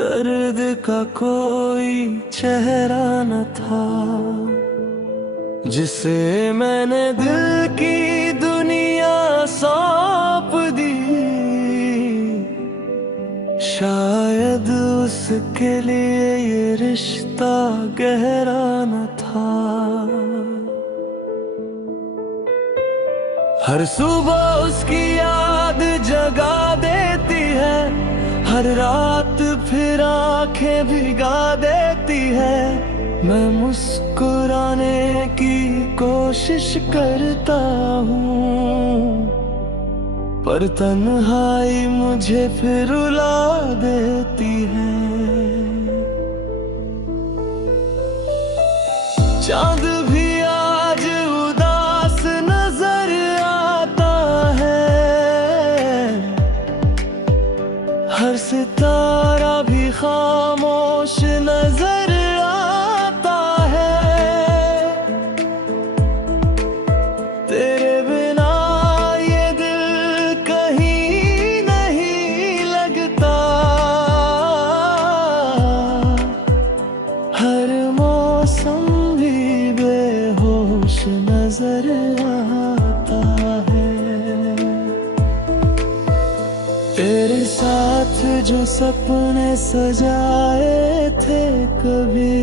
दर्द का कोई चेहरा न था, जिसे मैंने दिल की दुनिया सौंप दी। शायद उसके लिए ये रिश्ता गहरा न था। हर सुबह उसकी याद जगा देती है, हर रात फिर आंखें भिगा देती है। मैं मुस्कुराने की कोशिश करता हूँ, पर तन्हाई मुझे फिर रुला देती है। चांद भी आज उदास नजर आता है, हर सितारा भी खामोश नजर आता है। तेरे बिना ये दिल कहीं नहीं लगता, हर मौसम भी बेहोश नजर आता है। तेरे साथ जो सपने सजाए थे कभी,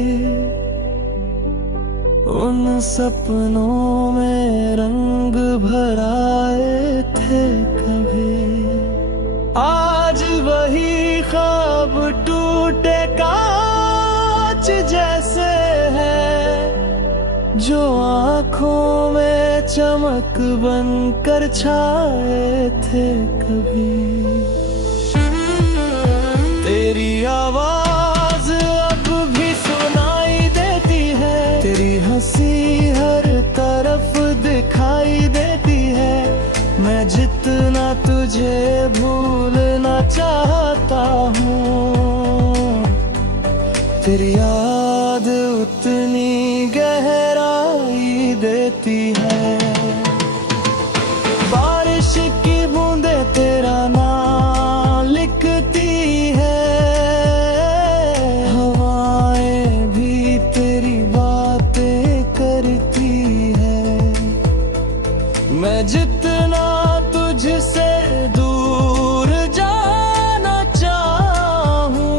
उन सपनों में रंग भराए थे कभी। आज वही ख्वाब टूटे कांच जैसे है, जो आँखों में चमक बनकर छाए थे कभी। तेरी आवाज अब भी सुनाई देती है, तेरी हंसी हर तरफ दिखाई देती है। मैं जितना तुझे भूलना चाहता हूँ, तेरी याद उतनी गहराई देती है। बारिश की बूंदें तेरा नाम लिखती है, हवाएं भी तेरी बातें करती है। मैं जितना तुझसे दूर जाना चाहूं,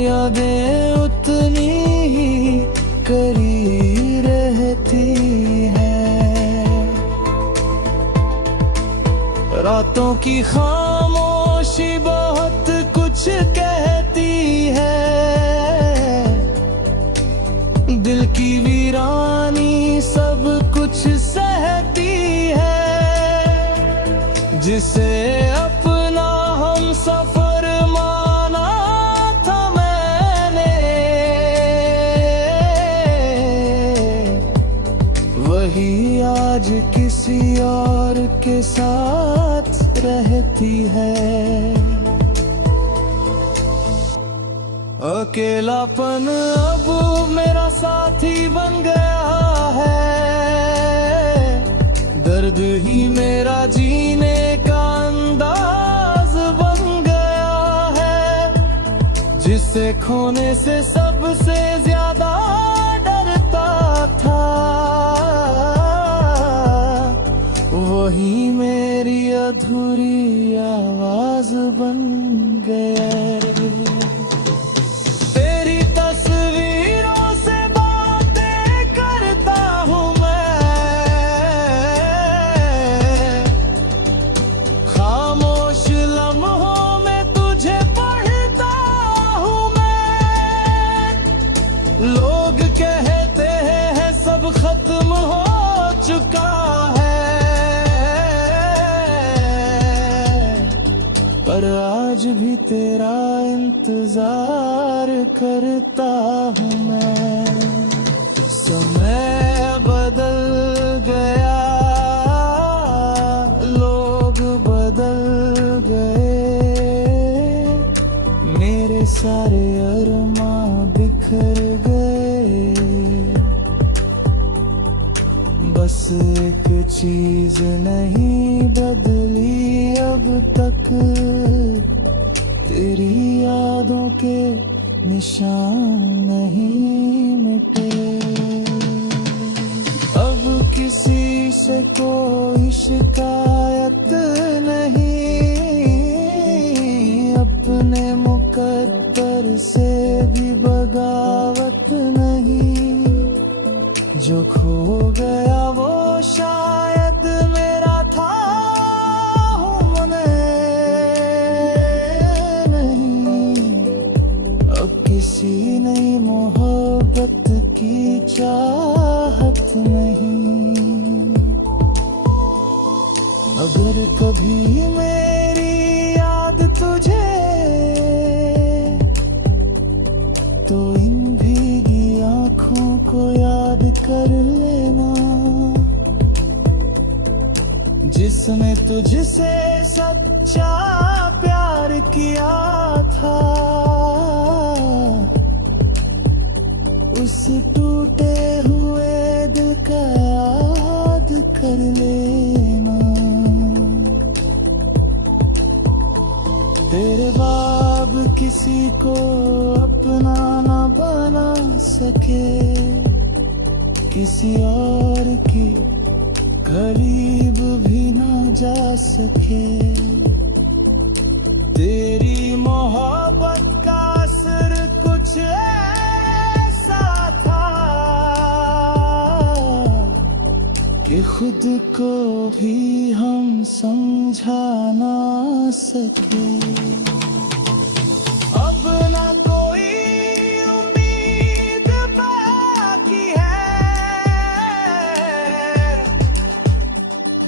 यादें उतनी ही करीब रहती है। रातों की खामोशी बहुत कुछ कहती है, दिल की वीरानी सब कुछ सहती है। जिसे अपना हम सफर माना था मैंने, वही आज किसी और के साथ रहती है। अकेलापन अब मेरा साथी बन गया है, दर्द ही मेरा जीने का अंदाज बन गया है। जिसे खोने से सबसे ज्यादा डरता था, वही मेरी अधूरी आवाज बन गया। तेरी तस्वीरों से बातें करता हूँ मैं, खामोश लम्हों में तुझे पढ़ता हूँ मैं। लोग कहते हैं सब खत्म हो चुका है, पर आज भी तेरा इंतजार करता हूँ मैं। समय बदल गया, लोग बदल गए, मेरे सारे अरमां बिखर गए। बस एक चीज नहीं बदली अब तक, तेरी यादों के निशान नहीं मिटे। अब किसी से कोई शिकायत नहीं, अपने मुकद्दर से भी बगावत नहीं। जो खो गया वो शायद मेरा था, हूँ नहीं। अब किसी नई मोहब्बत की चाहत नहीं। अगर कभी मेरी याद तुझे तो इन भीगी आँखों को याद कर लेना, जिसने तुझसे सच्चा प्यार किया था। उस टूटे हुए दिल का याद कर लेना। तेरे बाब किसी को अपना ना बना सके, किसी और की करीब भी ना जा सके। तेरी मोहब्बत का असर कुछ ऐसा था कि खुद को भी हम समझा ना सके। अब ना कोई उम्मीद बाकी है,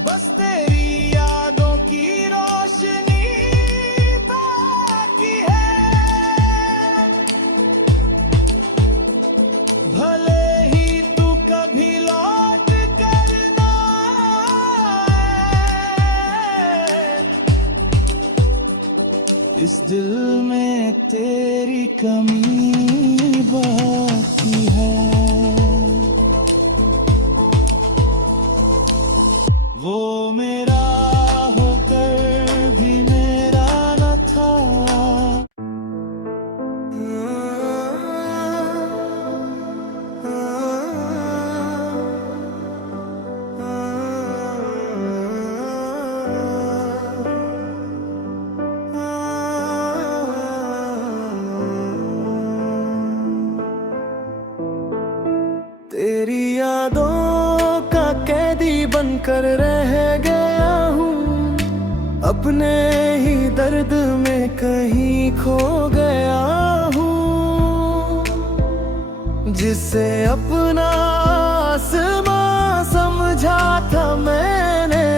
बस तेरी यादों की रोशनी बाकी है। भले ही तू कभी लौट कर ना आए, इस दिल में तेरी कमी बाकी है। वो मेरा होकर भी मेरा न था। तेरी यादों का कैदी बनकर रह गया हूँ, अपने ही दर्द में कहीं खो गया हूँ। जिसे अपना आसमां समझा था मैंने,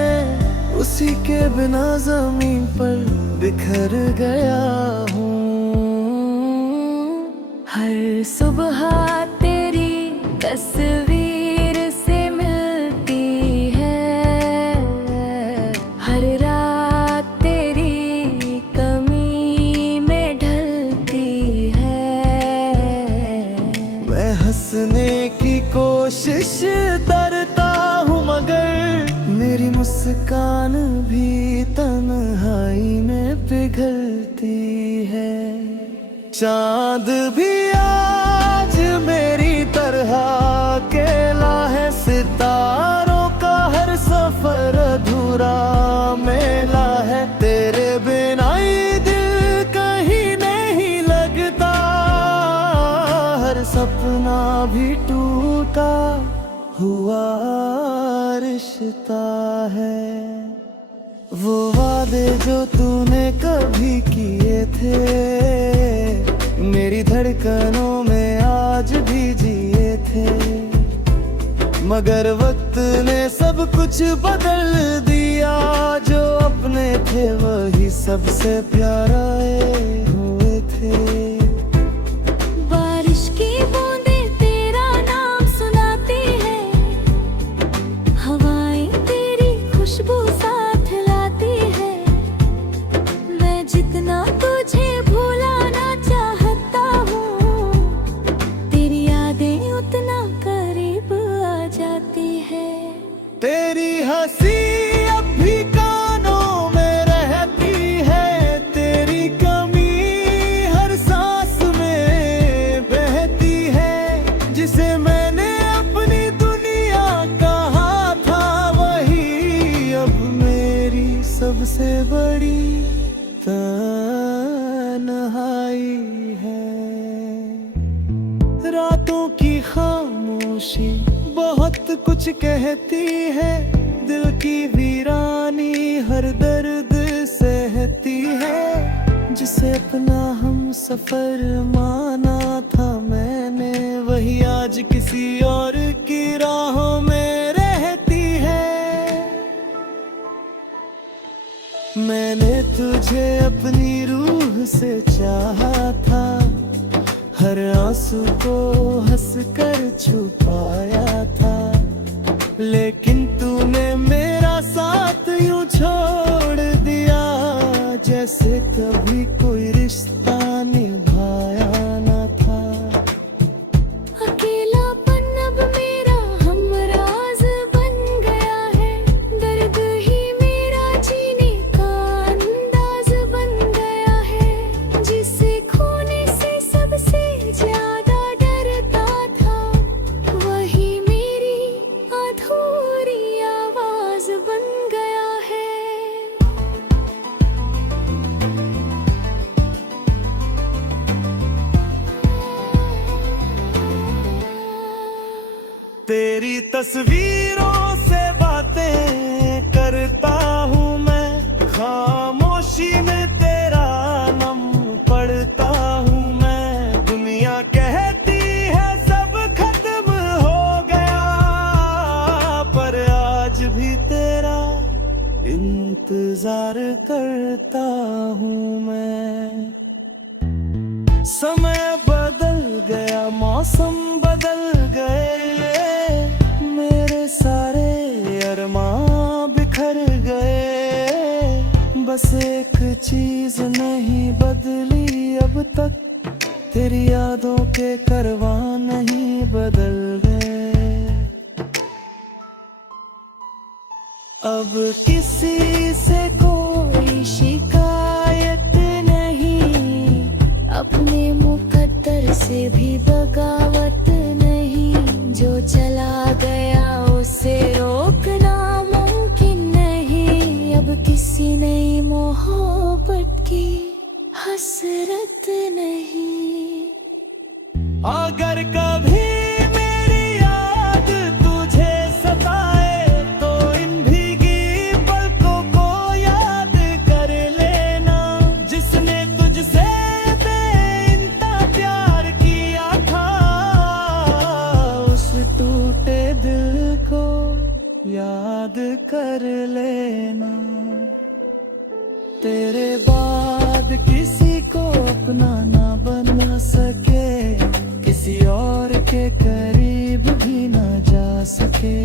उसी के बिना जमीन पर बिखर गया हूँ। हर सुबह तेरी तस्वीर से मिलती है, हर रात तेरी कमी में ढलती है। मैं हंसने की कोशिश करता हूँ मगर मेरी मुस्कान भी तन्हाई में पिघलती है। चांद भी आज मेरी तरह अकेला है, सितारों का हर सफर अधूरा मेला है। तेरे बिना ये दिल कहीं नहीं लगता, हर सपना भी टूटा हुआ रिश्ता है। वो वादे जो तूने कभी किए थे, मेरी धड़कनों में आज भी जिए थे। मगर वक्त ने सब कुछ बदल दिया, जो अपने थे वही सबसे प्यारा हुए थे। बारिश की बूंदें तेरा नाम सुनाती है, हवाएं तेरी खुशबू साथ लाती है। मैं जितना तुझे भुलाना चाहता हूँ, तेरी यादें उतना करीब आ जाती है। तेरी हंसी अब भी कानों में रहती है, तेरी कमी पलों की खामोशी बहुत कुछ कहती है। दिल की वीरानी हर दर्द सहती है। जिसे अपना हम सफर माना था मैंने, वही आज किसी और की राहों में रहती है। मैंने तुझे अपनी रूह से चाहा था, हर आंसू को हंस कर छुपाया था। लेकिन तूने मेरा साथ यूं छोड़ दिया, जैसे कभी कोई रिश्ता निभाया न था। अकेलापन अब मेरा हमराज बन गया है, दर्द ही मेरा जीने का अंदाज बन गया है। जिसे खोने से सबसे ज्यादा डरता था, वही मेरी अधूरी आवाज बन गया है। तेरी तस्वीरों से बातें करता हूँ मैं, खामोशी में तेरा नाम पढ़ता हूँ मैं। दुनिया कहती है सब खत्म हो गया, पर आज भी तेरा इंतजार करता हूँ मैं। समय बदल गया, मौसम बदल गए, मेरे सारे अरमां बिखर गए। बस एक चीज नहीं बदली अब तक, तेरी यादों के करवां नहीं बदल गए। अब किसी से कोई शिकायत नहीं, अपने मुकद्दर से भी बगावत नहीं। जो चला गया उसे रोकना मुमकिन नहीं, अब किसी नई मोहब्बत की हसरत नहीं। अगर कभी मेरी याद तुझे सताए, तो इन भीगी पलकों को याद कर लेना। जिसने तुझसे बेइंतहा प्यार किया था, उस टूटे दिल को याद कर लेना। तेरे बाद किसी को अपना ना बना सके, किसी और के करीब भी ना जा सके।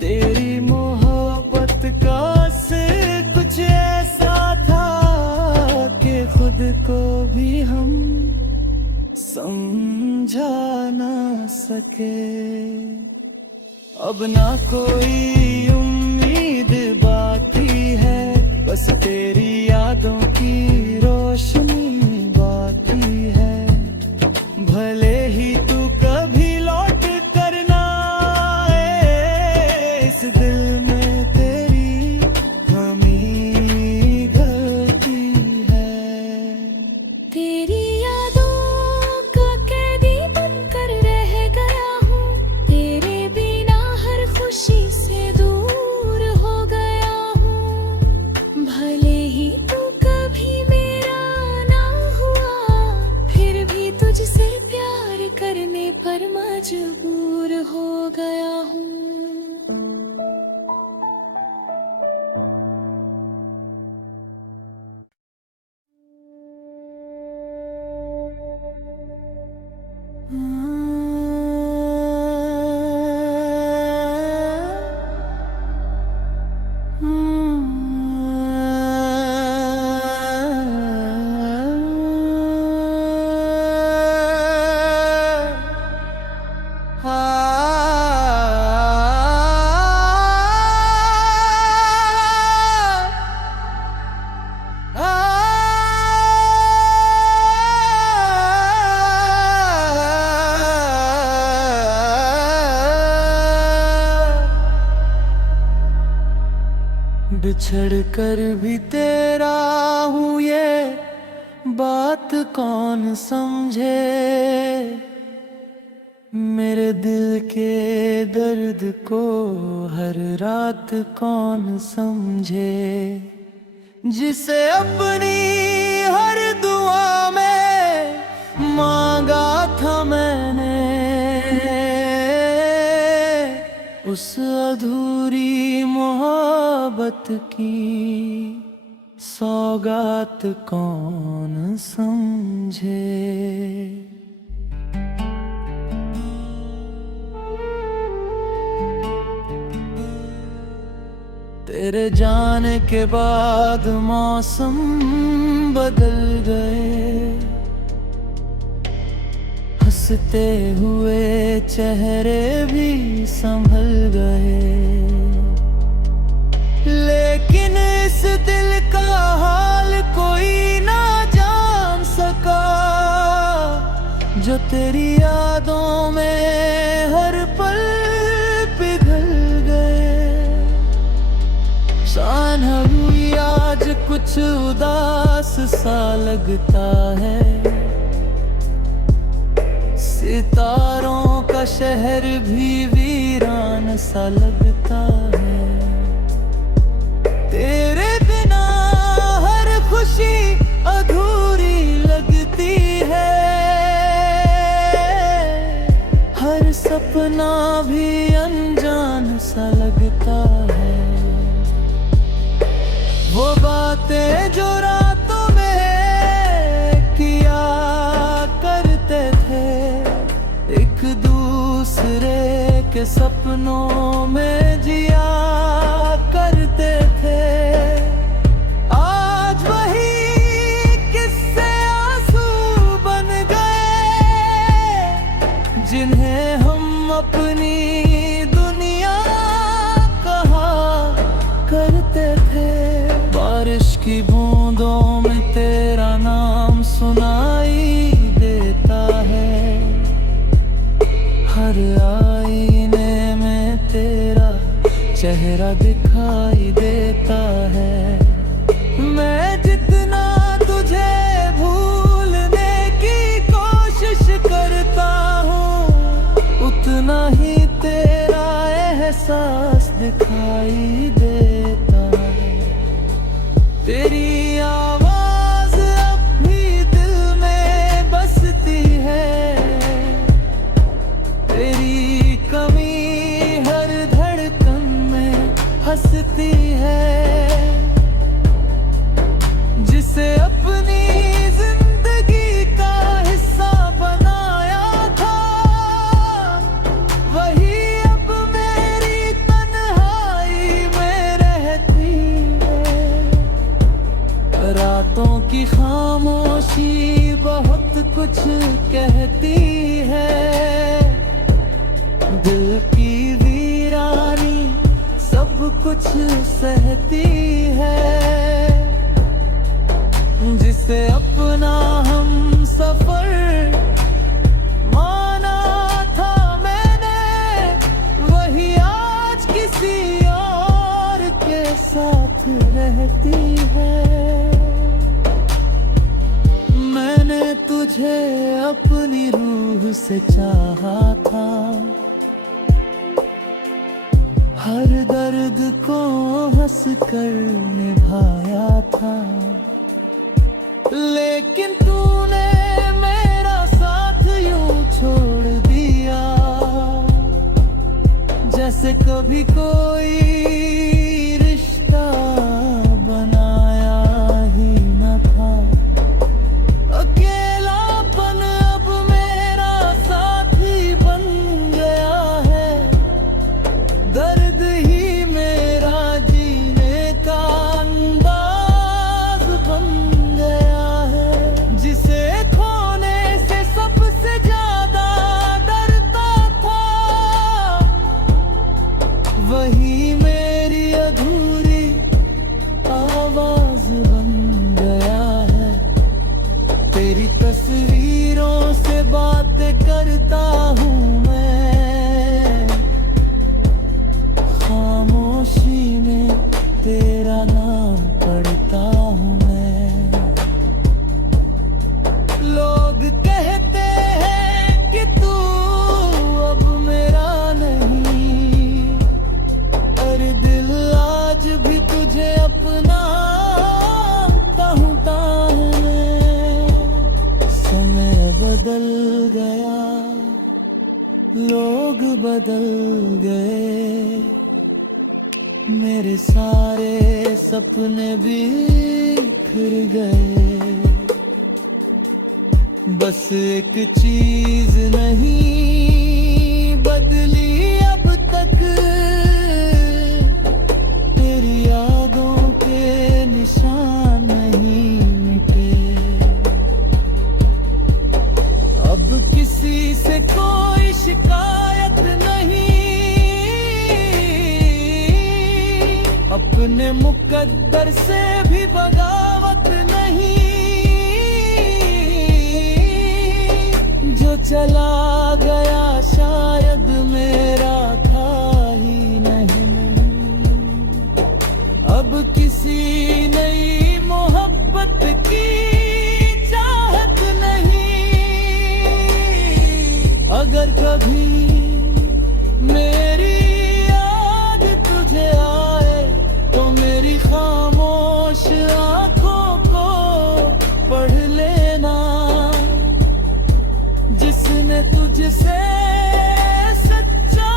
तेरी मोहब्बत का असर कुछ ऐसा था कि खुद को भी हम समझा ना सके। अब ना कोई उम्मीद बाकी है, बस तेरी यादों की रोशनी बाकी है। भले ही तू कभी लौट कर ना आए, इस दिल में तेरी कमी गलती है। तेरी यादों का कैदी बनकर रह गया हूँ, तेरे बिना हर खुशी से दूर हो गया हूँ। भले ही तू कभी मेरा ना हुआ, फिर भी तुझसे प्यार करने पर मजबूर हो गया हूँ। बिछड़ कर भी तेरा हूँ ये बात कौन समझे। मेरे दिल के दर्द को हर रात कौन समझे, जिसे अपनी हर दुआ में मांगा था मैंने, उस अधूरी मोहब्बत की सौगात कौन समझे। तेरे जाने के बाद मौसम बदल गए, हंसते हुए चेहरे भी संभल गए, लेकिन इस दिल का हाल कोई ना जान सका, जो तेरी यादों में हर पल पिघल गए। शान हुई आज कुछ उदास सा लगता है, सितारों का शहर भी वीरान सा लगता है। तेरे बिना हर खुशी अधूरी लगती है, हर सपना भी अनजान सा लगता है। वो बातें जो रातों में किया करते थे, एक दूसरे के सपनों में जिया करते थे, आज वही किस्से आंसू बन गए, जिन्हें हम अपनी दुनिया कहा करते थे। बारिश की बूंदों में तेरा नाम सुनाई देता है, हर आईने में तेरा चेहरा दिखाई देता है। मैं जितना तुझे भूलने की कोशिश करता हूँ, उतना ही तेरा एहसास दिखाई देता है। तेरी आवाज अब भी दिल में बसती है, तेरी कमी हर धड़कन में हंसती है, जिसे अपनी जिंदगी का हिस्सा बनाया था, वही अब मेरी तन्हाई में रहती है। रातों की खामोशी बहुत कुछ कहती है, दिल की वीरानी सब कुछ सहती है, जिसे अपना हम सफर माना था मैंने, वही आज किसी और के साथ रहती है। मैंने तुझे अपनी रूह से चाहा था, हर दर्द को हंस कर निभाया था, लेकिन तूने मेरा साथ यूं छोड़ दिया, जैसे कभी कोई रिश्ता बनाया ही न था। अकेलापन अब मेरा साथी बन गया है, दर्द ही मेरा जीने का अंदाज बन गया है, जिसे खोने से सबसे ज्यादा डरता था, वही मेरी अधूरी आवाज बन गया है। तेरी तस्वीरों से बातें करता हूँ मैं, खामोशी में तेरा नाम पढ़ता हूँ मैं। लोग कहते हैं कि तू समय बदल गया, लोग बदल गए, मेरे सारे सपने बिखर गए। बस एक चीज नहीं बदली अब तक, तेरी यादों के निशान नहीं मिटे। अब किसी से कोई शिकायत नहीं, अपने मुकद्दर से भी बगावत नहीं। जो चला गया शायद मेरा था ही नहीं। अब किसी नई मोहब्बत की चाहत नहीं। अगर कभी मेरी याद तुझे आए तो मेरी खामोश आंखों को पढ़ लेना। जिसने तुझसे सच्चा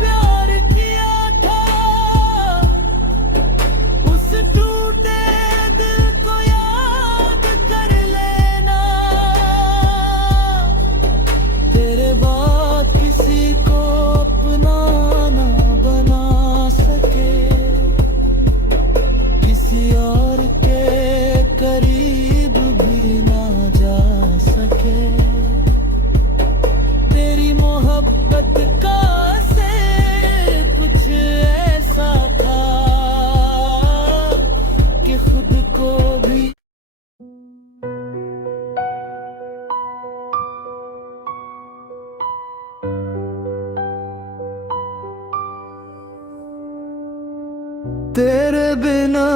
प्यार किया था, उस टूटे दिल को याद कर लेना। तेरे बाद किसी को अपना ना बना सके, किसी और के करीब भी ना जा सके। तेरी मोहब्बत का से कुछ ऐसा था कि खुद को भी। तेरे बिना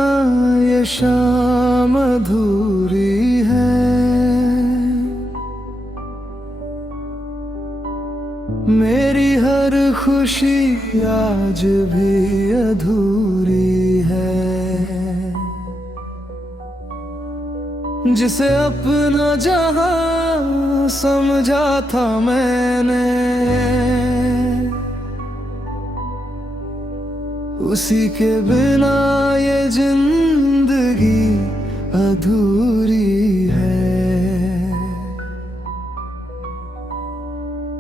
ये शाम अधूरी है, मेरी हर खुशी आज भी अधूरी है। जिसे अपना जहां समझा था मैंने, उसी के बिना ये जिंदगी अधूरी है।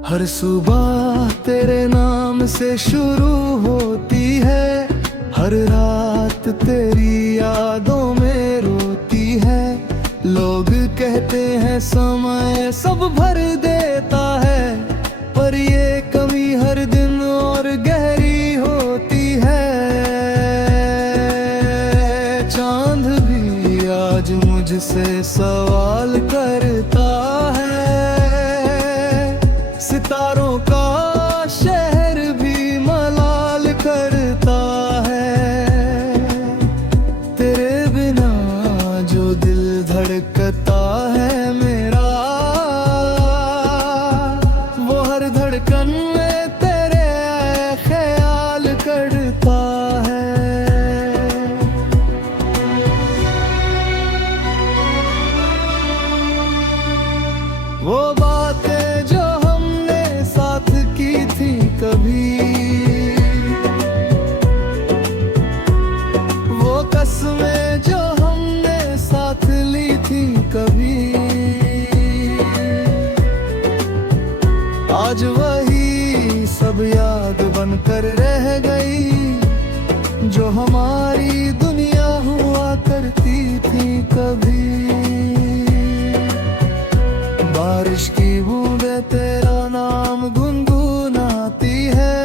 हर सुबह तेरे नाम से शुरू होती है, हर रात तेरी यादों में रोती है। लोग कहते हैं समय सब भर देता है, पर ये कमी हर दिन और गहरी होती है। चांद भी आज मुझसे सवाल करता है, सितारों का शहर भी मलाल करता है। तेरे बिना जो दिल धड़कता है मेरा, वो हर धड़कन में तेरे ख्याल करता है। वो बातें जो हमने साथ की थी कभी, वो कसमें जो हमने साथ ली थी कभी, आज वही सब याद बनकर रह गई, जो हमारी दुनिया हुआ करती थी कभी। बारिश की बूंदें तेरा नाम गुनगुनाती है,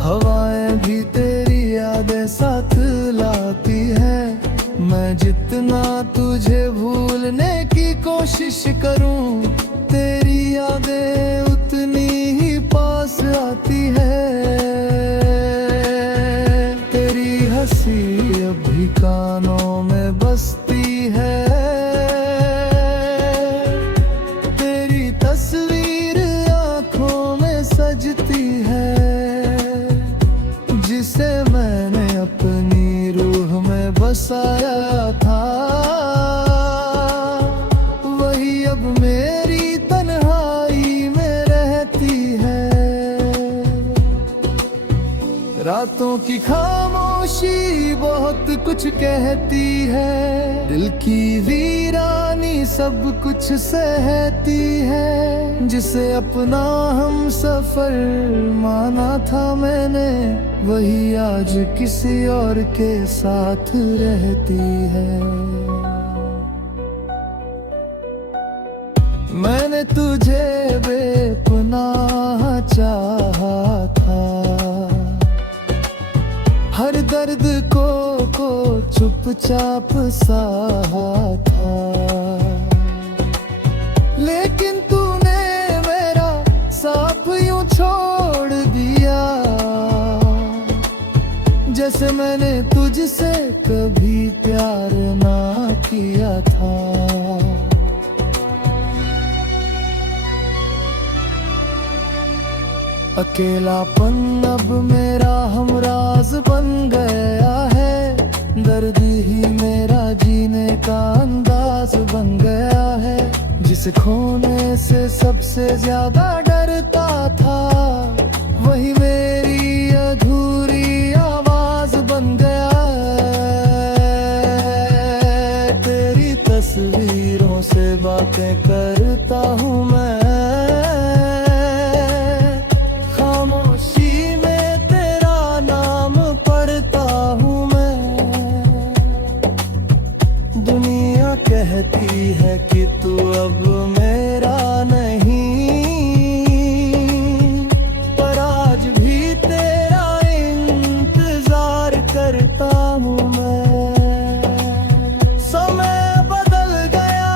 हवाएं भी तेरी यादें साथ लाती है। मैं जितना तुझे भूलने की कोशिश करूं, तेरी यादें उतनी ही पास आती है। तेरी हंसी अब भी कानों में बसती है, तेरी तस्वीर आंखों में सजती है। जिसे मैंने अपनी रूह में बसाया था, वही अब मेरी तन्हाई में रहती है। रातों की खामोशी बहुत कुछ कहती है, दिल की वीरानी सब कुछ सहती है। जिसे अपना हम सफर माना था मैंने, वही आज किसी और के साथ रहती है। मैंने तुझे बेपनाह चाहा था, हर दर्द को चुपचाप सहा था। लेकिन तूने मेरा साथ यूं छोड़ दिया, जैसे मैंने तुझसे कभी प्यार ना किया था। अकेलापन अब मेरा हमराज बन गया है, दर्द ही मेरा जीने का अंदाज बन गया है। जिसे खोने से सबसे ज्यादा डरता था, वही मेरी अधूरी आवाज बन गया है। तेरी तस्वीरों से बातें करता हूँ मैं, कहती है कि तू अब मेरा नहीं, पर आज भी तेरा इंतजार करता हूँ मैं। समय बदल गया,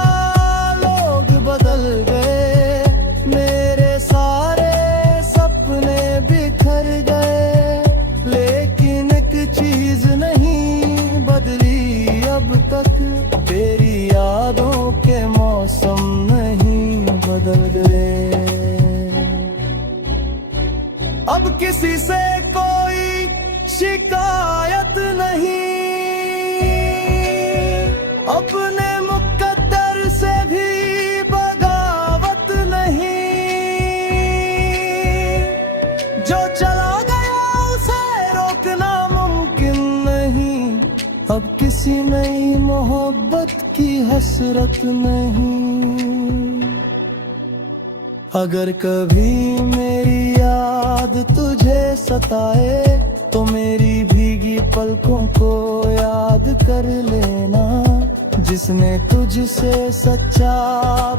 लोग बदल गए, मेरे सारे सपने बिखर गए, लेकिन एक चीज नहीं बदली अब तक, तेरी यादों के मौसम नहीं बदल गए। अब किसी से कोई शिकायत नहीं, अपने मुकद्दर से भी बगावत नहीं। जो चला गया उसे रोकना मुमकिन नहीं, अब किसी नई मोहब्बत की हसरत नहीं। अगर कभी मेरी याद तुझे सताए, तो मेरी भीगी पलकों को याद कर लेना, जिसने तुझसे सच्चा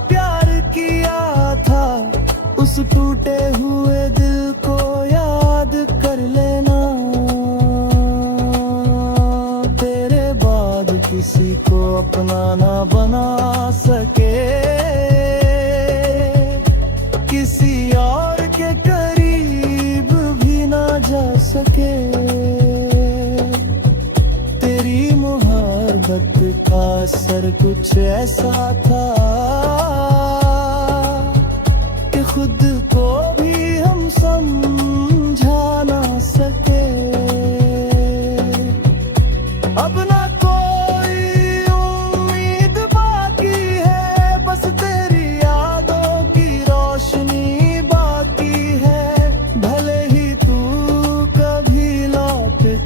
प्यार किया था। उस टूटे हुए दिल को याद कर लेना, किसी को अपना ना बना सके, किसी और के करीब भी ना जा सके। तेरी मोहब्बत का असर कुछ ऐसा था कि खुद को भी हम समझा ना सके। अब ना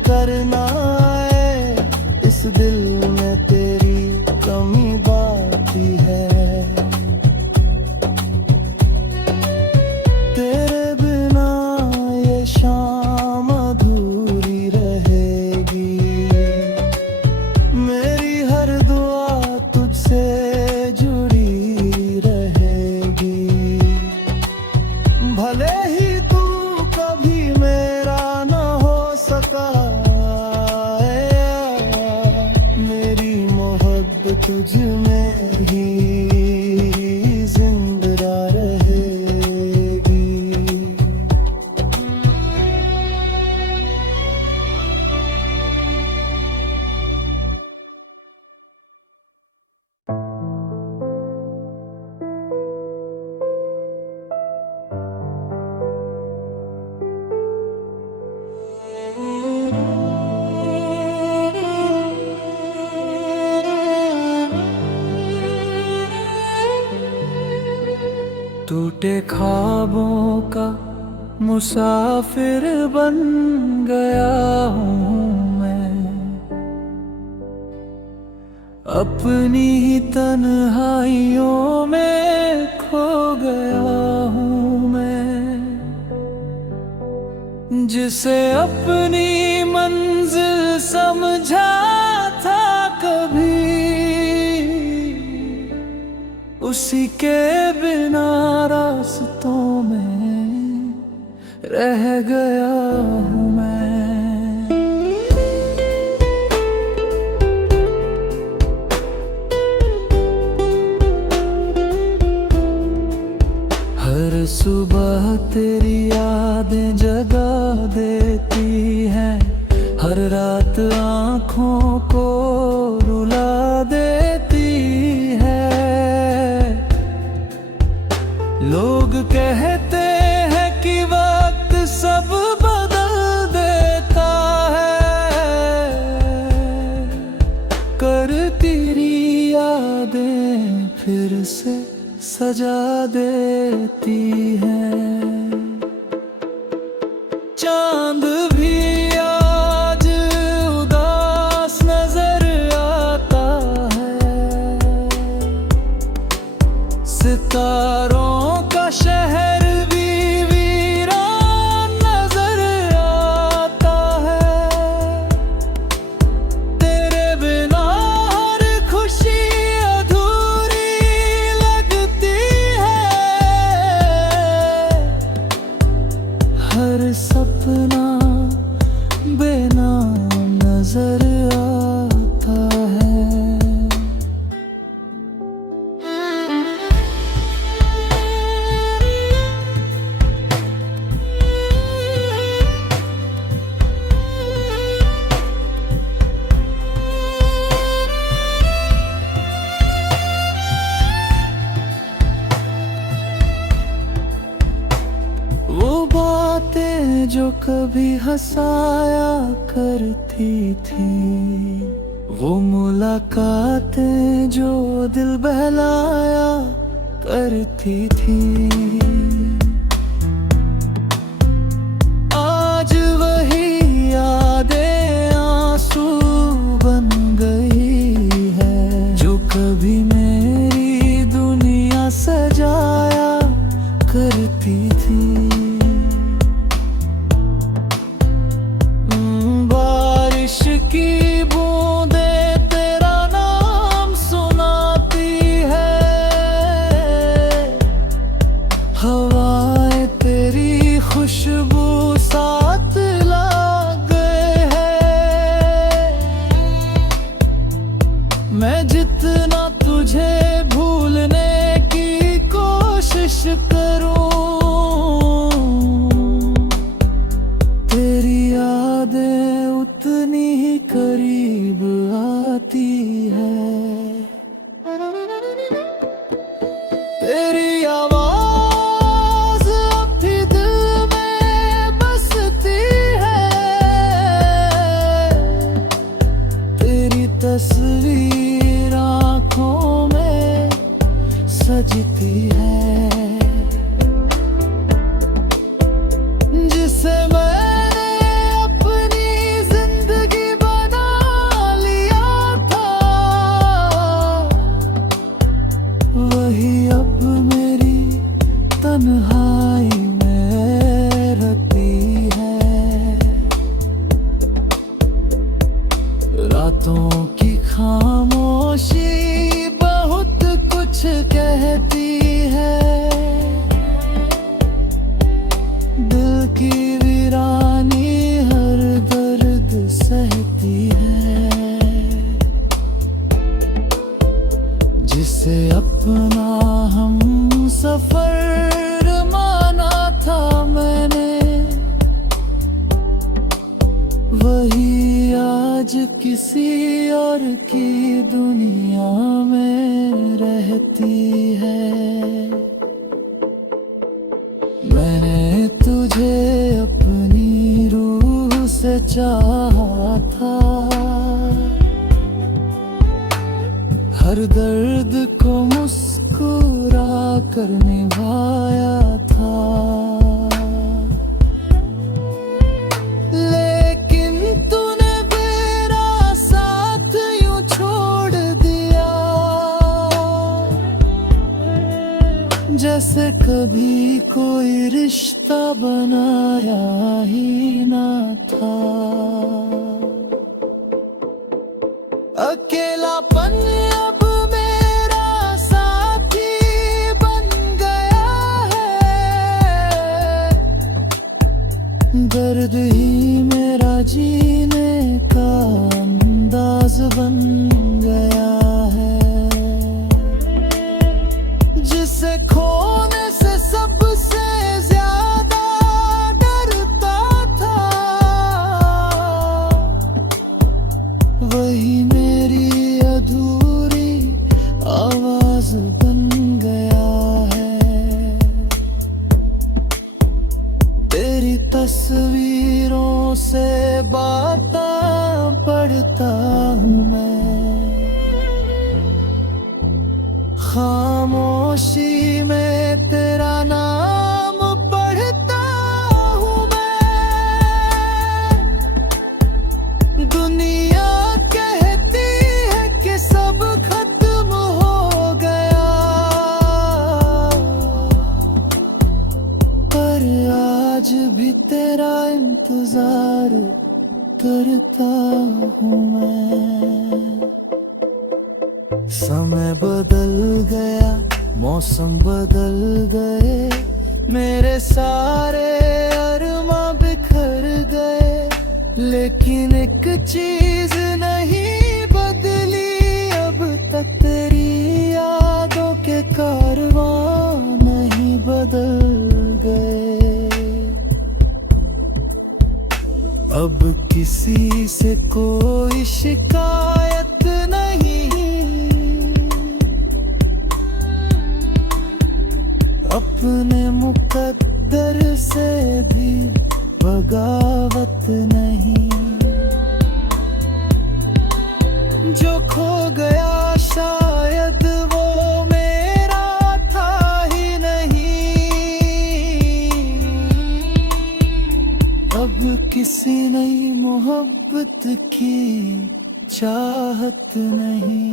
करना है, इस दिल में तेरी कमी बाकी है। टूटे ख्वाबों का मुसाफिर बन गया हूँ मैं, अपनी ही तन्हाइयों में खो गया हूँ मैं। जिसे अपनी मंजिल समझा था कभी, उसी के बिना रास्तों में रह गया हूँ मैं। हर सुबह तेरी यादें जगा देती हैं, हर रात आँखों को रुला देती है। लोग कहते हैं कि वक्त सब बदल देता है, कर तेरी यादें फिर से सजा देती हैं। चांद भी आज उदास नजर आता है, सितारों का शहर भी वीरान नजर आता है। तेरे बिना हर खुशी अधूरी लगती है, हर सपना बेनाम नजर आता है। वो बातें जो कभी हंसाया करती थी, वो मुलाकातें जो दिल बहलाया करती थी, आज वही यादें आंसू बन गई है। जो कभी मेरी दुनिया सजाया करती थी, बारिश की बूंदें तेरा नाम सुनाती है, हवाएं तेरी खुशबू साथ ला गए हैं। मैं जितना तुझे भूलने की कोशिश करूं, तेरी यादें उतनी ही करीब आती है। तेरी आवाज अब भी दिल में बसती है, तेरी तस्वीर आँखों में सजती है। जिसे मैंने अपनी जिंदगी बना लिया था, वही अब मेरी तन्हाई में रहती है। रातों की खामोशी बहुत कुछ कहती है, दिल की वीरानी हर दर्द सहती है। जिसे अपना हम सफर माना था मैंने, वही आज किसी और की दुनिया में रहती है। मैंने तुझे अपनी रूह से चाहा था, हर दर्द को मुस्कुरा कर निभाया जैसे कभी कोई रिश्ता बनाया ही ना था। अकेलापन अब मेरा साथी बन गया है, दर्द ही मेरा जीने का अंदाज बन गया है। जिसे खोने से सबसे ज्यादा डरता था, वही मेरी अधूरी आवाज बन गया है। तेरी तस्वीरों से बातें पढ़ता हूँ मैं, खामोशी में तेरा नाम पढ़ता हूँ मैं। दुनिया कहती है कि सब खत्म हो गया, पर आज भी तेरा इंतजार करता हूँ मैं। समय बदल गया, मौसम बदल गए, मेरे सारे अरमां बिखर गए, लेकिन एक चीज नहीं बदली अब तक, तेरी यादों के कारवां नहीं बदल गए। अब किसी से कोई शिकायत नहीं, अपने मुकद्दर से भी बगावत नहीं। जो खो गया शायद वो मेरा था ही नहीं, अब किसी नई मोहब्बत की चाहत नहीं।